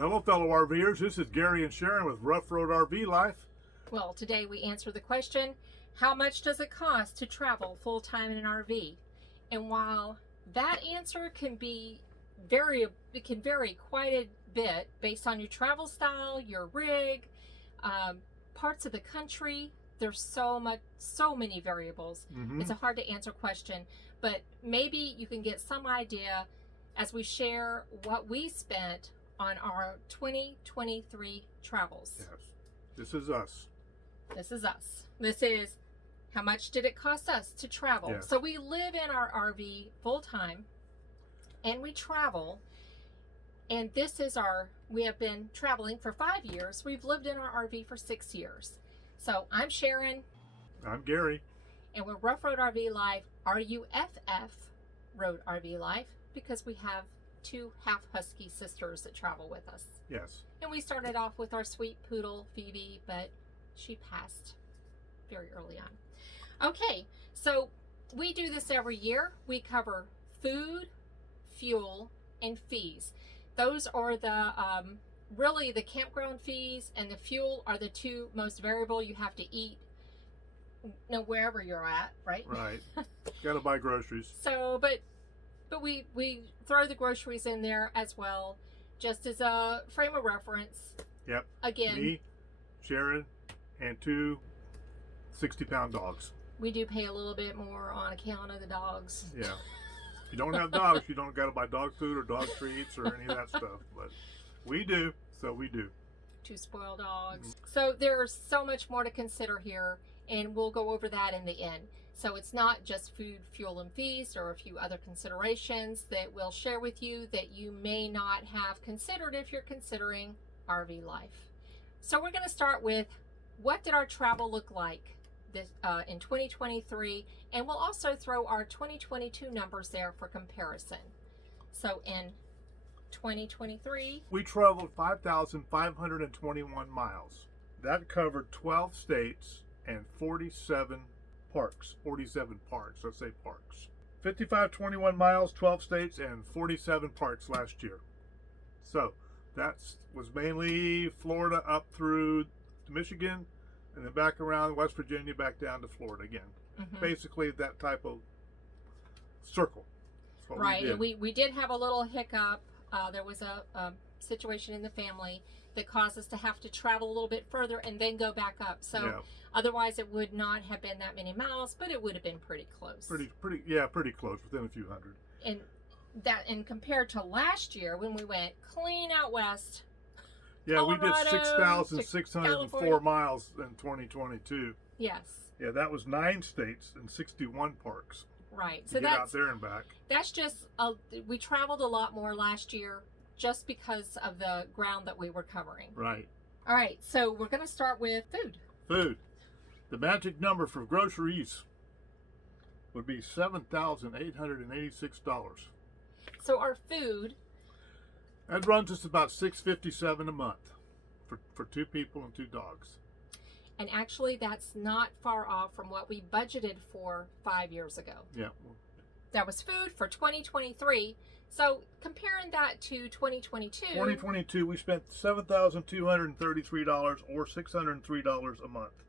Well, hello, fellow RVers. This is Gary and Sharon with Ruff Road RV Life. Well, today we answer the question, how much does it cost to travel full-time in an RV? And while that answer can vary quite a bit based on your travel style, your rig, parts of the country, there's so many variables. It's a hard to answer question, but maybe you can get some idea as we share what we spent on our 2023 travels. Yes, this is us. This is us. This is how much did it cost us to travel. Yes. So we live in our RV full time and we travel, and we have been traveling for 5 years. We've lived in our RV for 6 years. So I'm Sharon. I'm Gary. And we're Ruff Road RV Life, RUFF Road RV Life, because we have 2 half husky sisters that travel with us. Yes. And we started off with our sweet poodle, Phoebe, but she passed very early on. Okay, so we do this every year. We cover food, fuel, and fees. Those are the really the campground fees, and the fuel are the 2 most variable. You have to eat wherever you're at, right? Right. Got to buy groceries. So, but we throw the groceries in there as well, just as a frame of reference. Yep. Again, me, Sharon, and 2 60-pound dogs. We do pay a little bit more on account of the dogs. Yeah. If you don't have dogs, you don't got to buy dog food or dog treats or any of that stuff. But we do, so we do. 2 spoiled dogs. So there's so much more to consider here, and we'll go over that in the end. So it's not just food, fuel, and fees. There are a few other considerations that we'll share with you that you may not have considered if you're considering RV life. So we're going to start with, what did our travel look like in 2023? And we'll also throw our 2022 numbers there for comparison. So in 2023, we traveled 5,521 miles. That covered 12 states and 47 parks. Let's say parks. 5,521 miles, 12 states, and 47 parks last year. So that was mainly Florida up through Michigan, and then back around West Virginia, back down to Florida again. Basically that type of circle. Right, and we did have a little hiccup. There was a situation in the family that caused us to have to travel a little bit further and then go back up. So otherwise it would not have been that many miles, but it would have been pretty close. Pretty close, within a few hundred. And compared to last year when we went clean out west. Yeah, Colorado, we did 6,604 miles in 2022. Yes. Yeah, that was 9 states and 61 parks. Right. So that's out there and back. That's just we traveled a lot more last year just because of the ground that we were covering. Right. All right. So we're going to start with food. Food. The magic number for groceries would be $7,886. So our food, that runs us about $657 a month for 2 people and 2 dogs. And actually, that's not far off from what we budgeted for 5 years ago. Yeah. That was food for 2023. So comparing that to 2022. 2022, we spent $7,233 or $603 a month.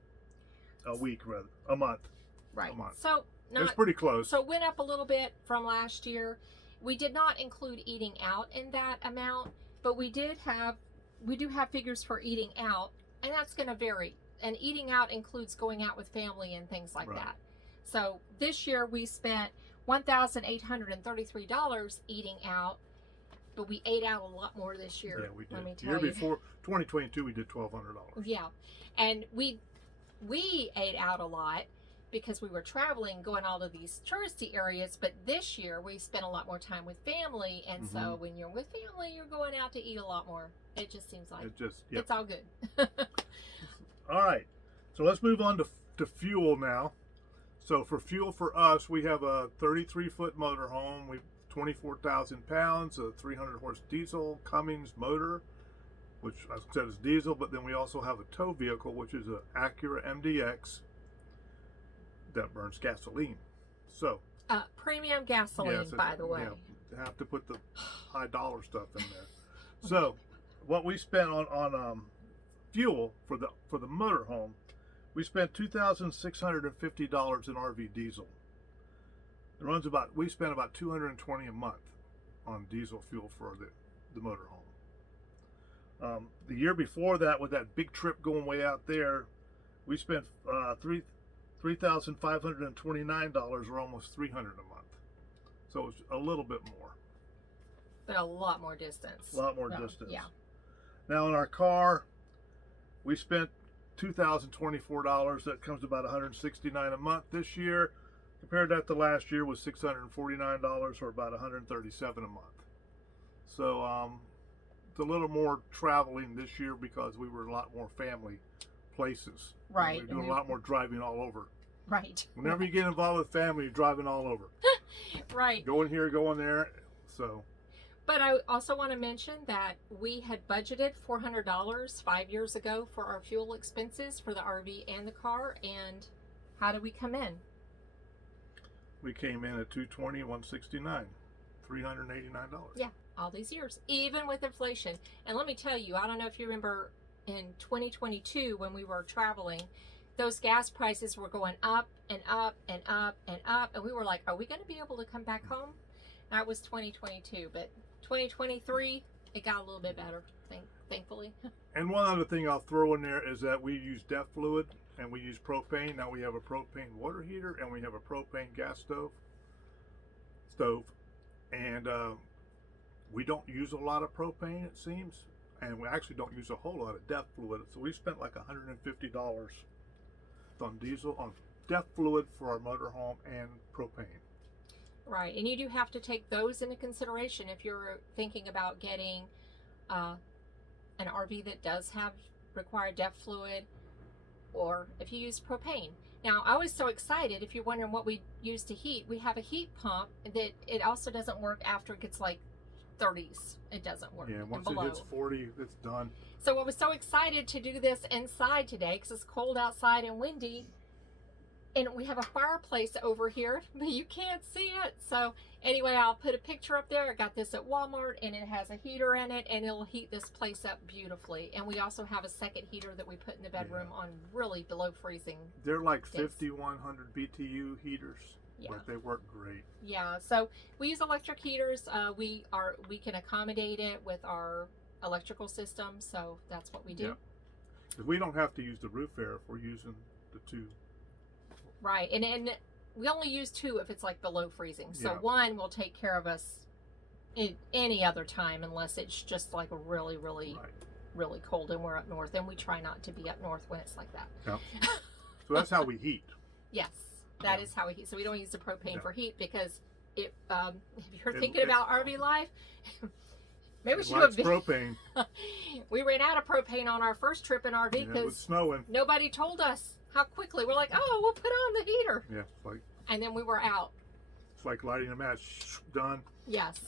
A week, rather. A month. Right. A month. So it's pretty close. So it went up a little bit from last year. We did not include eating out in that amount, but we do have figures for eating out, and that's going to vary. And eating out includes going out with family and things like that. So this year we spent $1,833 eating out, but we ate out a lot more this year. Yeah, we did. Let me The tell year you. before, 2022, we did $1,200. Yeah, and we ate out a lot because we were traveling, going all to these touristy areas. But this year we spent a lot more time with family, and so when you're with family, you're going out to eat a lot more. It just seems like it's all good. All right, so let's move on to fuel now. So for fuel for us, we have a 33-foot motorhome. We 24,000 pounds, a 300-horse diesel Cummins motor, which I said is diesel, but then we also have a tow vehicle, which is an Acura MDX that burns gasoline. So premium gasoline, by the way. Yeah, have to put the high dollar stuff in there. So what we spent on fuel for the motorhome, we spent $2,650 in RV diesel. It runs we spent about $220 a month on diesel fuel for the motorhome. The year before that, with that big trip going way out there, we spent $3,529, or almost $300 a month. So it was a little bit more. But a lot more distance. A lot more distance. Yeah. Now in our car, we spent $2,024. That comes to about $169 a month this year. Compared that to last year was $649, or about $137 a month. So it's a little more traveling this year because we were a lot more family places. Right. We're doing a lot more driving all over. Right. Whenever you get involved with family, you're driving all over. Right. Going here, going there. So. But I also want to mention that we had budgeted $400 5 years ago for our fuel expenses for the RV and the car. And how did we come in? We came in at $220, $169, $389. Yeah, all these years, even with inflation. And let me tell you, I don't know if you remember in 2022 when we were traveling, those gas prices were going up and up and up and up. And we were like, are we going to be able to come back home? That was 2022, but 2023, it got a little bit better, thankfully. And one other thing I'll throw in there is that we use DEF fluid and we use propane. Now we have a propane water heater and we have a propane gas stove. And we don't use a lot of propane, it seems, and we actually don't use a whole lot of DEF fluid. So we spent like $150 on diesel, on DEF fluid for our motorhome and propane. Right, and you do have to take those into consideration if you're thinking about getting an RV that does require DEF fluid, or if you use propane. Now, I was so excited. If you're wondering what we use to heat, we have a heat pump that it also doesn't work after it gets like 30s. It doesn't work. Yeah, once it hits 40, it's done. So I was so excited to do this inside today because it's cold outside and windy. And we have a fireplace over here, but you can't see it. So anyway, I'll put a picture up there. I got this at Walmart, and it has a heater in it, and it'll heat this place up beautifully. And we also have a second heater that we put in the bedroom on really below freezing. They're like days. 5,100 BTU heaters, but they work great. Yeah, so we use electric heaters. We can accommodate it with our electrical system, so that's what we do. Yeah. We don't have to use the roof air if we're using the two. Right, and we only use two if it's like below freezing. So one will take care of us any other time unless it's just like really, really, really cold and we're up north. And we try not to be up north when it's like that. Yeah. So that's how we heat. Yes, that is how we heat. So we don't use the propane for heat because if you're thinking about RV life, maybe we should do a propane. We ran out of propane on our first trip in RV because it was snowing. Nobody told us how quickly. We're like, oh, we'll put on the heater. Yeah, and then we were out. It's like lighting a match. Done. Yes.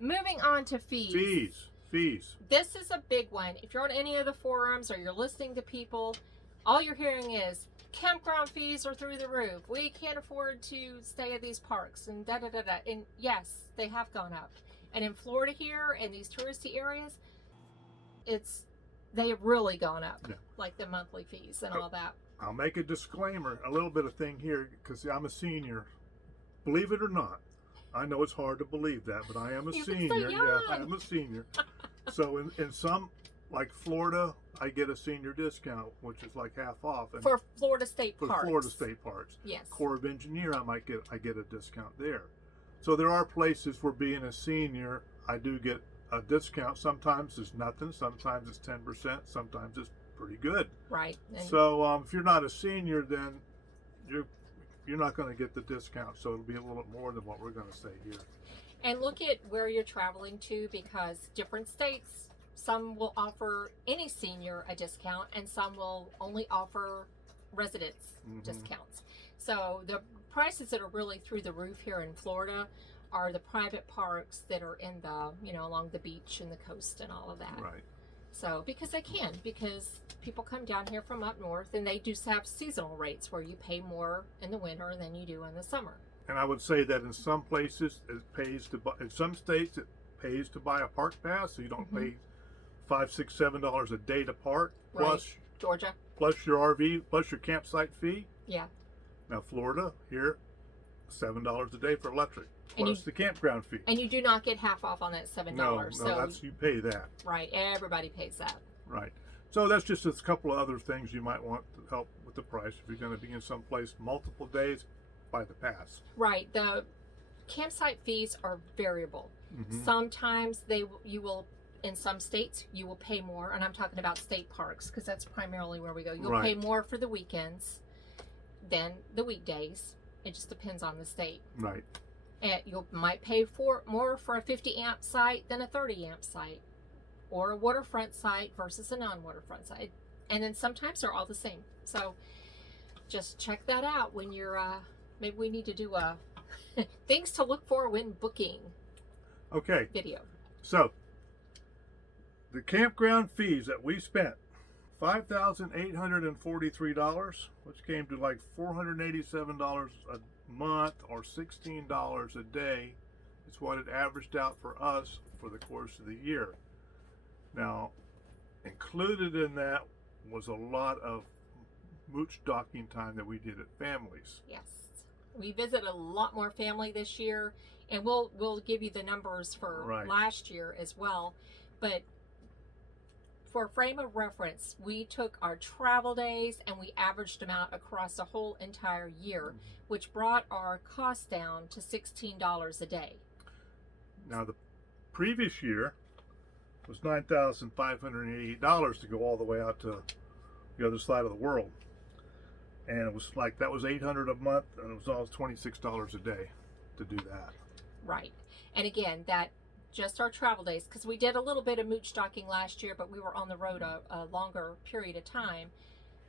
Moving on to fees. Fees. This is a big one. If you're on any of the forums or you're listening to people, all you're hearing is campground fees are through the roof. We can't afford to stay at these parks and da-da-da-da. And yes, they have gone up. And in Florida here, in these touristy areas, they have really gone up. Like the monthly fees and all that. I'll make a disclaimer, a little bit of thing here, because I'm a senior. Believe it or not, I know it's hard to believe that, but I am a senior. So young. I am a senior. So in some, like Florida, I get a senior discount, which is like half off. And for Florida State Parks. For Florida State Parks. Yes. Corps of Engineer, I get a discount there. So there are places where being a senior, I do get a discount. Sometimes it's nothing. Sometimes it's 10%. Sometimes it's pretty good. Right. And so if you're not a senior, then you're not going to get the discount. So it'll be a little bit more than what we're going to say here. And look at where you're traveling to, because different states, some will offer any senior a discount and some will only offer residents discounts. So the prices that are really through the roof here in Florida are the private parks that are in the, along the beach and the coast and all of that. Right. So, because people come down here from up north, and they do have seasonal rates where you pay more in the winter than you do in the summer. And I would say that in some places it pays to buy, in some states it pays to buy a park pass, so you don't pay $5, $6, $7 a day to park, Right. Georgia. plus your RV, plus your campsite fee. Yeah. Now Florida here, $7 a day for electric, And plus the campground fee. And you do not get half off on that $7. No, so that's you pay that. right, everybody pays that. Right. So that's just a couple of other things you might want to help with the price if you're going to be in some place multiple days. Buy the pass. Right. The campsite fees are variable. Mm-hmm. Sometimes you will, in some states, you will pay more, and I'm talking about state parks because that's primarily where we go. You'll pay more for the weekends than the weekdays. It just depends on the state. Right. And you might pay more for a 50 amp site than a 30 amp site, or a waterfront site versus a non-waterfront site. And then sometimes they're all the same. So just check that out when you're, maybe we need to do a things to look for when booking video. So the campground fees that we spent, $5,843, which came to like $487 a month or $16 a day. It's what it averaged out for us for the course of the year. Now, included in that was a lot of mooch docking time that we did at families. Yes, we visited a lot more family this year, and we'll give you the numbers for last year as well. But for a frame of reference, we took our travel days and we averaged them out across the whole entire year, which brought our cost down to $16 a day. Now, the previous year was $9,588 to go all the way out to the other side of the world, and it was like that was $800 a month, and it was almost $26 a day to do that. Right. And again, that just our travel days, because we did a little bit of mooch docking last year, but we were on the road a longer period of time,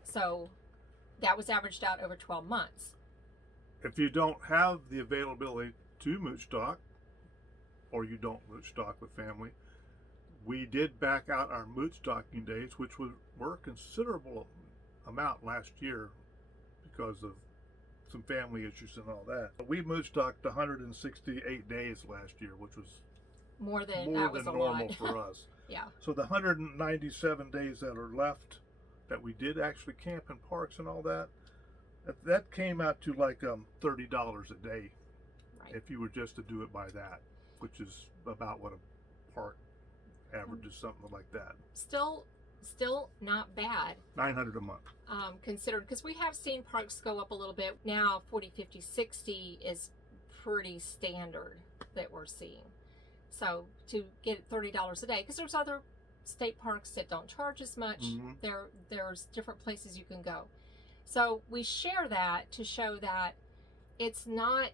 so that was averaged out over 12 months. If you don't have the availability to mooch dock, or you don't mooch dock with family, we did back out our mooch docking days, which were a considerable amount last year because of some family issues and all that. We mooch docked 168 days last year, which was more than normal for us. Yeah. So the 197 days that are left that we did actually camp in parks and all that, that came out to like $30 a day, if you were just to do it by that, which is about what a park averages, something like that. Still not bad. $900 a month. Considered, because we have seen parks go up a little bit. Now 40, 50, 60 is pretty standard that we're seeing. So to get $30 a day, because there's other state parks that don't charge as much. There's different places you can go. So we share that to show that it's not,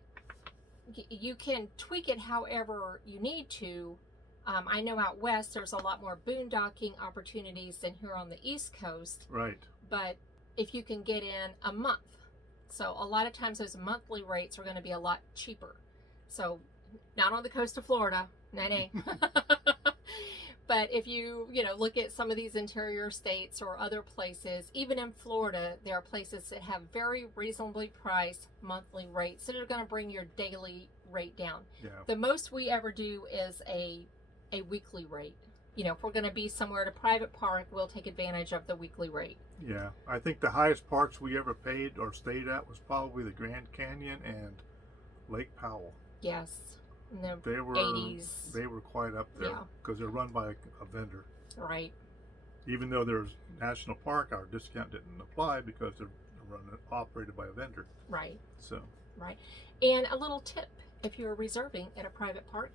you can tweak it however you need to. I know out west there's a lot more boondocking opportunities than here on the East Coast. Right. But if you can get in a month, so a lot of times those monthly rates are going to be a lot cheaper. So not on the coast of Florida, nay. But if you look at some of these interior states or other places, even in Florida, there are places that have very reasonably priced monthly rates that are going to bring your daily rate down. Yeah. The most we ever do is a weekly rate. If we're going to be somewhere at a private park, we'll take advantage of the weekly rate. Yeah, I think the highest parks we ever paid or stayed at was probably the Grand Canyon and Lake Powell. Yes. In the They were 80s. They were quite up there because they're run by a vendor. Right. Even though there's national park, our discount didn't apply because they're operated by a vendor. Right. So. Right. And a little tip: if you're reserving at a private park,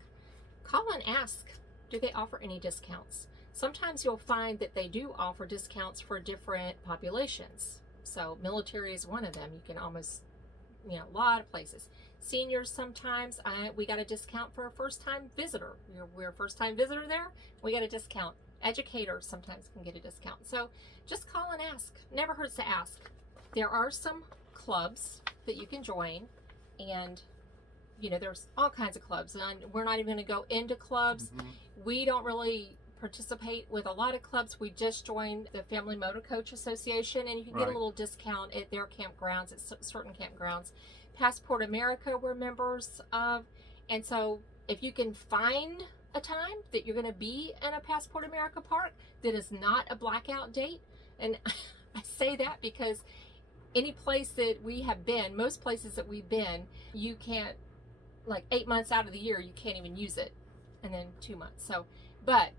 call and ask, do they offer any discounts? Sometimes you'll find that they do offer discounts for different populations. So military is one of them. You can almost, a lot of places. Seniors sometimes, we got a discount for a first-time visitor. We're a first-time visitor there, we got a discount. Educators sometimes can get a discount. So just call and ask. Never hurts to ask. There are some clubs that you can join, and there's all kinds of clubs, and we're not even going to go into clubs. We don't really participate with a lot of clubs. We just joined the Family Motor Coach Association, and you can get a little discount at their campgrounds, at certain campgrounds. Passport America we're members of, and so if you can find a time that you're going to be in a Passport America park that is not a blackout date. And I say that because any place that we have been, most places that we've been, you can't, like 8 months out of the year, you can't even use it. And then 2 months. So, but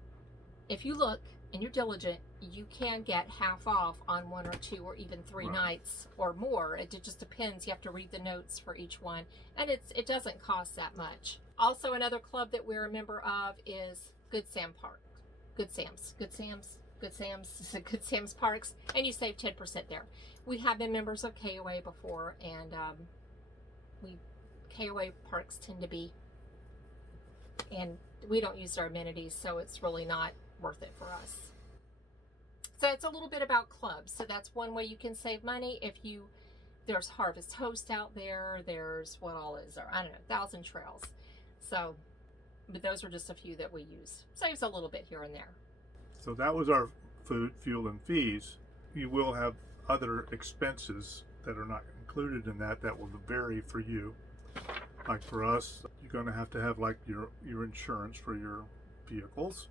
if you look and you're diligent, you can get half off on 1 or 2 or even 3 nights or more. It just depends. You have to read the notes for each one. And it doesn't cost that much. Also, another club that we're a member of is Good Sam Park. Good Sam's Parks. And you save 10% there. We have been members of KOA before, and KOA parks tend to be, and we don't use their amenities, so it's really not worth it for us. So it's a little bit about clubs. So that's one way you can save money. There's Harvest Host out there. There's what all is there? I don't know, 1,000 trails. So, but those are just a few that we use. Saves a little bit here and there. So that was our food, fuel, and fees. You will have other expenses that are not included in that will vary for you. Like for us, you're going to have like your insurance for your vehicles.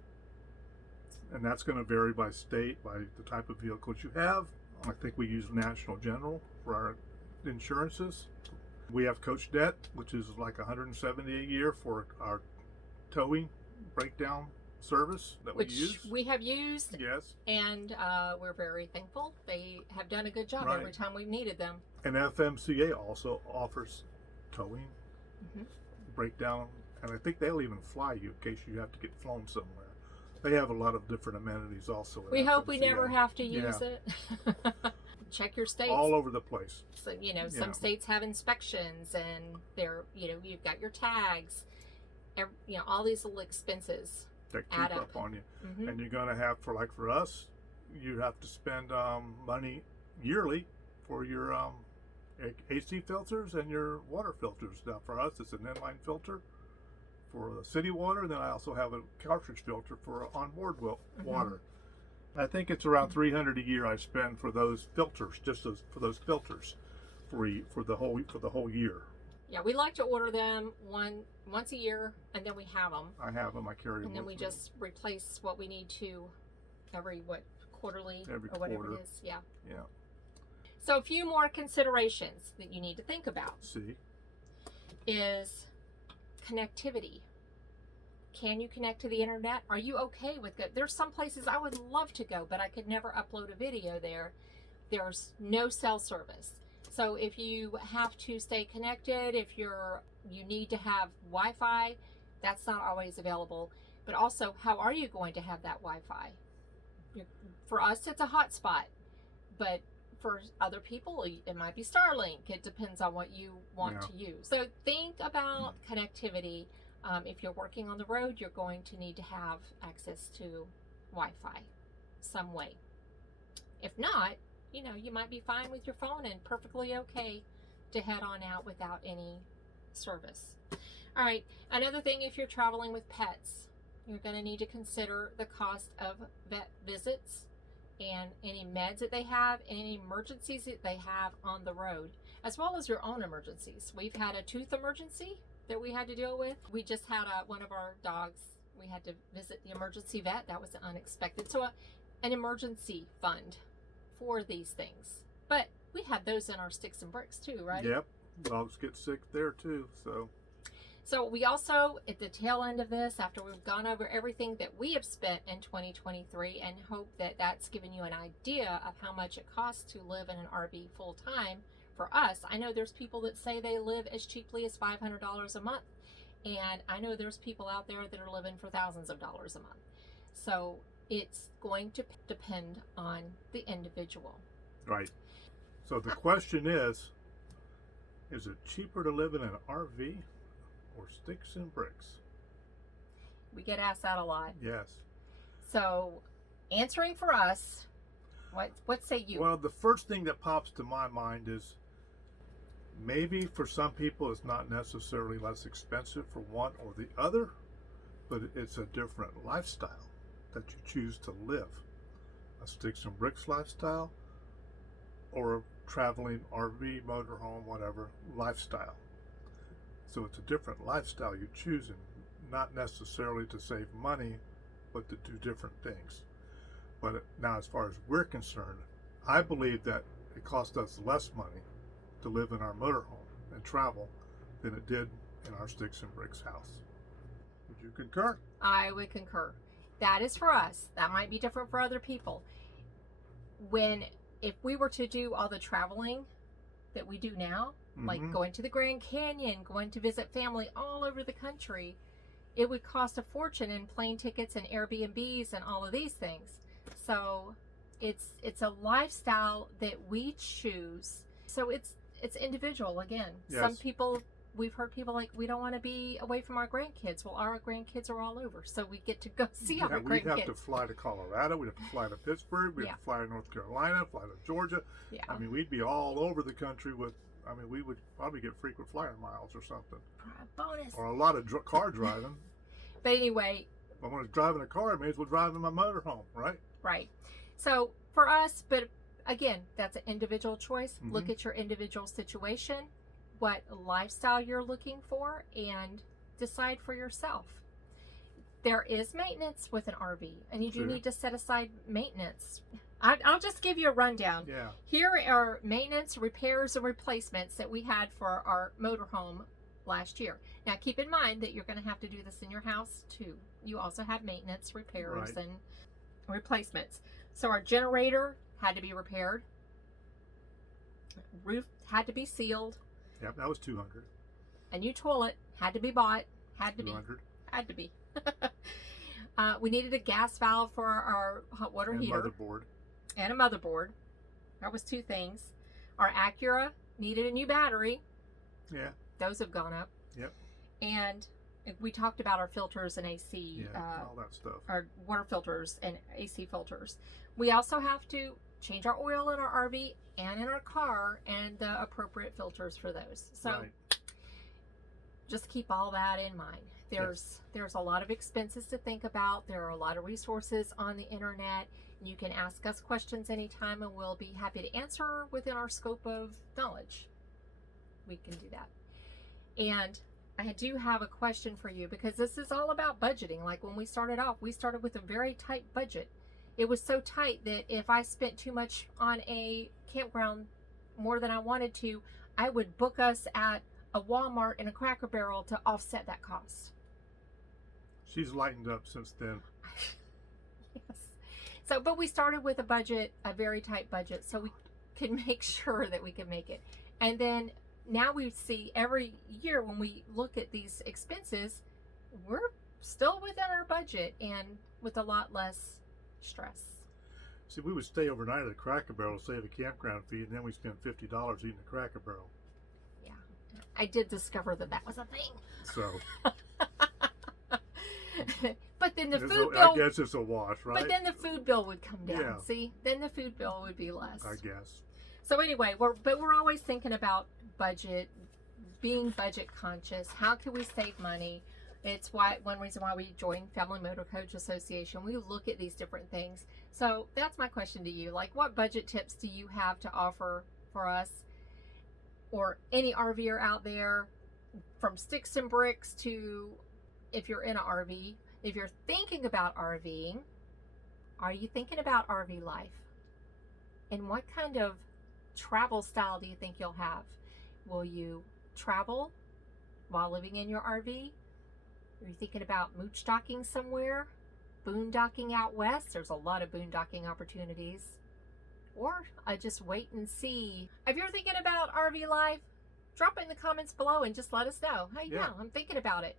And that's going to vary by state, by the type of vehicles you have. I think we use National General for our insurances. We have coach debt, which is like $170 a year for our towing breakdown service that we use. Which we have used. Yes. And we're very thankful. They have done a good job every time we've needed them. And FMCA also offers towing, breakdown, and I think they'll even fly you in case you have to get flown somewhere. They have a lot of different amenities also. We hope we never have to use it. Check your states. All over the place. So, some states have inspections, and you've got your tags. All these little expenses that keep up on you. And you're going to have, for us, you have to spend money yearly for your AC filters and your water filters. Now for us, it's an inline filter for the city water, and then I also have a cartridge filter for onboard water. I think it's around $300 a year I spend for those filters, for those filters for the whole year. Yeah, we like to order them once a year, and then we have them. I have them. I carry them. And then we just replace what we need to quarterly every or whatever quarter. it is. Yeah. Yeah. So a few more considerations that you need to think about is connectivity. Can you connect to the internet? Are you okay with it? There's some places I would love to go, but I could never upload a video there. There's no cell service. So if you have to stay connected, if you need to have Wi-Fi, that's not always available. But also, how are you going to have that Wi-Fi? For us, it's a hotspot, but for other people, it might be Starlink. It depends on what you want to use. So think about connectivity. If you're working on the road, you're going to need to have access to Wi-Fi some way. If not, you might be fine with your phone and perfectly okay to head on out without any service. All right, another thing, if you're traveling with pets, you're going to need to consider the cost of vet visits and any meds that they have, any emergencies that they have on the road, as well as your own emergencies. We've had a tooth emergency that we had to deal with. We just had one of our dogs, we had to visit the emergency vet. That was unexpected. So an emergency fund for these things. But we have those in our sticks and bricks too, right? Yep. Dogs get sick there too, So we also, at the tail end of this, after we've gone over everything that we have spent in 2023, and hope that that's given you an idea of how much it costs to live in an RV full time. For us, I know there's people that say they live as cheaply as $500 a month, and I know there's people out there that are living for thousands of dollars a month. So it's going to depend on the individual. Right. So the question is it cheaper to live in an RV or sticks and bricks? We get asked that a lot. Yes. So answering for us, what say you? Well, the first thing that pops to my mind is maybe for some people it's not necessarily less expensive for one or the other, but it's a different lifestyle that you choose to live. A sticks and bricks lifestyle or a traveling RV, motorhome, whatever lifestyle. So it's a different lifestyle you're choosing. not necessarily to save money, but to do different things. But now, as far as we're concerned, I believe that it cost us less money to live in our motorhome and travel than it did in our sticks and bricks house. Would you concur? I would concur. That is for us. That might be different for other people. If we were to do all the traveling that we do now, like going to the Grand Canyon, going to visit family all over the country, it would cost a fortune in plane tickets and Airbnbs and all of these things. So it's a lifestyle that we choose. So it's individual again. Yes. Some people, we've heard people like, we don't want to be away from our grandkids. Well, our grandkids are all over, so we get to go see our grandkids. We'd have to fly to Colorado. We'd have to fly to Pittsburgh. We'd have to fly to North Carolina, fly to Georgia. Yeah. I mean, we'd be all over the country we would probably get frequent flyer miles or something. Bonus. Or a lot of car driving. But anyway. If I want to drive in a car, I may as well drive in my motorhome, right? Right. So for us, but again, that's an individual choice. Look at your individual situation, what lifestyle you're looking for, and decide for yourself. There is maintenance with an RV, and you do need to set aside maintenance. I'll just give you a rundown. Yeah. Here are maintenance, repairs, and replacements that we had for our motorhome last year. Now, keep in mind that you're going to have to do this in your house, too. You also have maintenance, repairs, and replacements. So our generator had to be repaired. Roof had to be sealed. Yep, that was $200. A new toilet had to be bought. Had to $200. be. Had to be. We needed a gas valve for our hot water heater. Motherboard. And a motherboard. That was 2 things. Our Acura needed a new battery. Yeah. Those have gone up. Yep. And we talked about our filters and AC. All that stuff. Our water filters and AC filters. We also have to change our oil in our RV and in our car, and the appropriate filters for those. So just keep all that in mind. There's a lot of expenses to think about. There are a lot of resources on the internet. You can ask us questions anytime, and we'll be happy to answer within our scope of knowledge. We can do that. And I do have a question for you, because this is all about budgeting. Like when we started off, we started with a very tight budget. It was so tight that if I spent too much on a campground, more than I wanted to, I would book us at a Walmart and a Cracker Barrel to offset that cost. She's lightened up since then. Yes. So, but we started with a budget, a very tight budget, so we could make sure that we could make it. And then now we see every year when we look at these expenses, we're still within our budget and with a lot less stress. See, we would stay overnight at a Cracker Barrel to save a campground fee, and then we spend $50 eating a Cracker Barrel. Yeah, I did discover that was a thing. So. But then the food bill, I guess it's a wash, right? But then the food bill would come down. Yeah. See, then the food bill would be less. I guess. So anyway, we're always thinking about budget, being budget conscious. How can we save money? It's one reason why we joined Family Motor Coach Association. We look at these different things. So that's my question to you. Like, what budget tips do you have to offer for us, or any RVer out there, from sticks and bricks to if you're in an RV? If you're thinking about RVing, are you thinking about RV life? And what kind of travel style do you think you'll have? Will you travel while living in your RV? Are you thinking about mooch-docking somewhere? Boondocking out west? There's a lot of boondocking opportunities. Or just wait and see. If you're thinking about RV life, drop it in the comments below and just let us know. Hey, yeah, I'm thinking about it.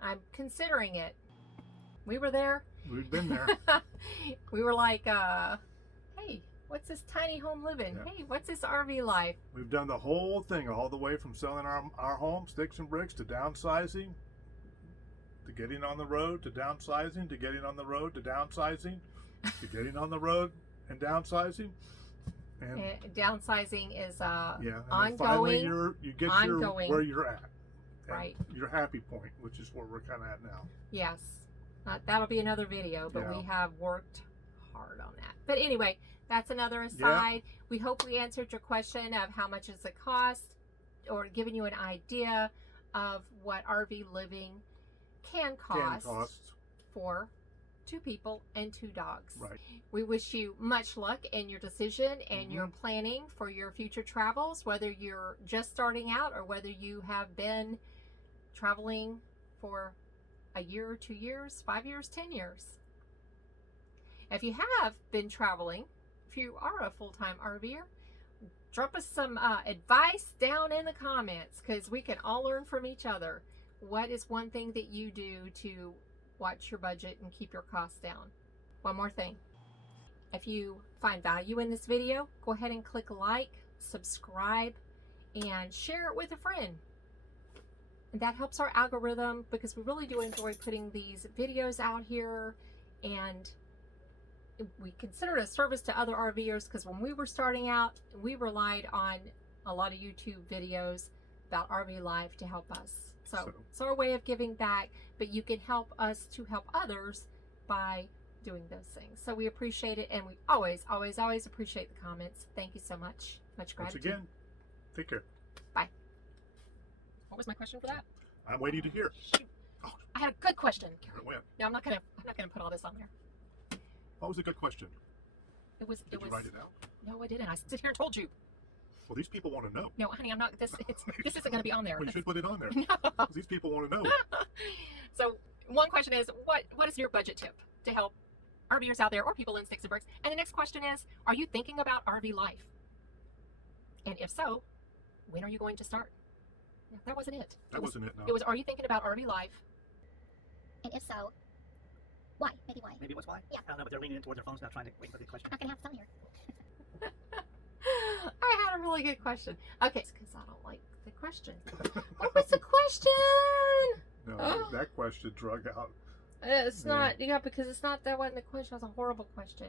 I'm considering it. We were there. We've been there. We were like, hey, what's this tiny home living? Yeah. Hey, what's this RV life? We've done the whole thing, all the way from selling our home, sticks and bricks, to downsizing, to getting on the road, to downsizing, to getting on the road, to downsizing, to getting on the road and downsizing. And downsizing is and ongoing. Finally you get where you're at. Right. Your happy point, which is where we're kind of at now. Yes. That'll be another video, but we have worked hard on that. But anyway, that's another aside. Yeah. We hope we answered your question of how much is the cost, or given you an idea of what RV living can cost, cost. for 2 people and 2 dogs. Right. We wish you much luck in your decision and your planning for your future travels, whether you're just starting out or whether you have been traveling for a year or 2 years, 5 years, 10 years. If you have been traveling, if you are a full-time RVer, drop us some advice down in the comments, because we can all learn from each other. What is one thing that you do to watch your budget and keep your costs down? One more thing. If you find value in this video, go ahead and click like, subscribe, and share it with a friend. And that helps our algorithm, because we really do enjoy putting these videos out here, and we consider it a service to other RVers, because when we were starting out, we relied on a lot of YouTube videos about RV life to help us. So it's our way of giving back, but you can help us to help others by doing those things. So we appreciate it, and we always, always, always appreciate the comments. Thank you so much. Much gratitude. Once again, take care. Bye. What was my question for that? I'm waiting to hear. Shoot. Oh, I had a good question. It went. No, I'm not gonna put all this on there. What was a good question? Did you write it out? No, I didn't. I sit here and told you. Well, these people want to know. No, honey, I'm not. This isn't going to be on there. Well, you should put it on there. No. These people want to know. So one question is, what is your budget tip to help RVers out there or people in sticks and bricks? And the next question is, are you thinking about RV life? And if so, when are you going to start? No, that wasn't it. That wasn't it. No. It was, are you thinking about RV life? And if so, why? Maybe why? Maybe what's why? Yeah. I don't know, but they're leaning in towards their phones now, trying to wait for the question. Not gonna have some here. I had a really good question. Okay, it's because I don't like the question. What was the question? No, that question drug out. It's not, yeah, because it's not, that wasn't the question. It was a horrible question.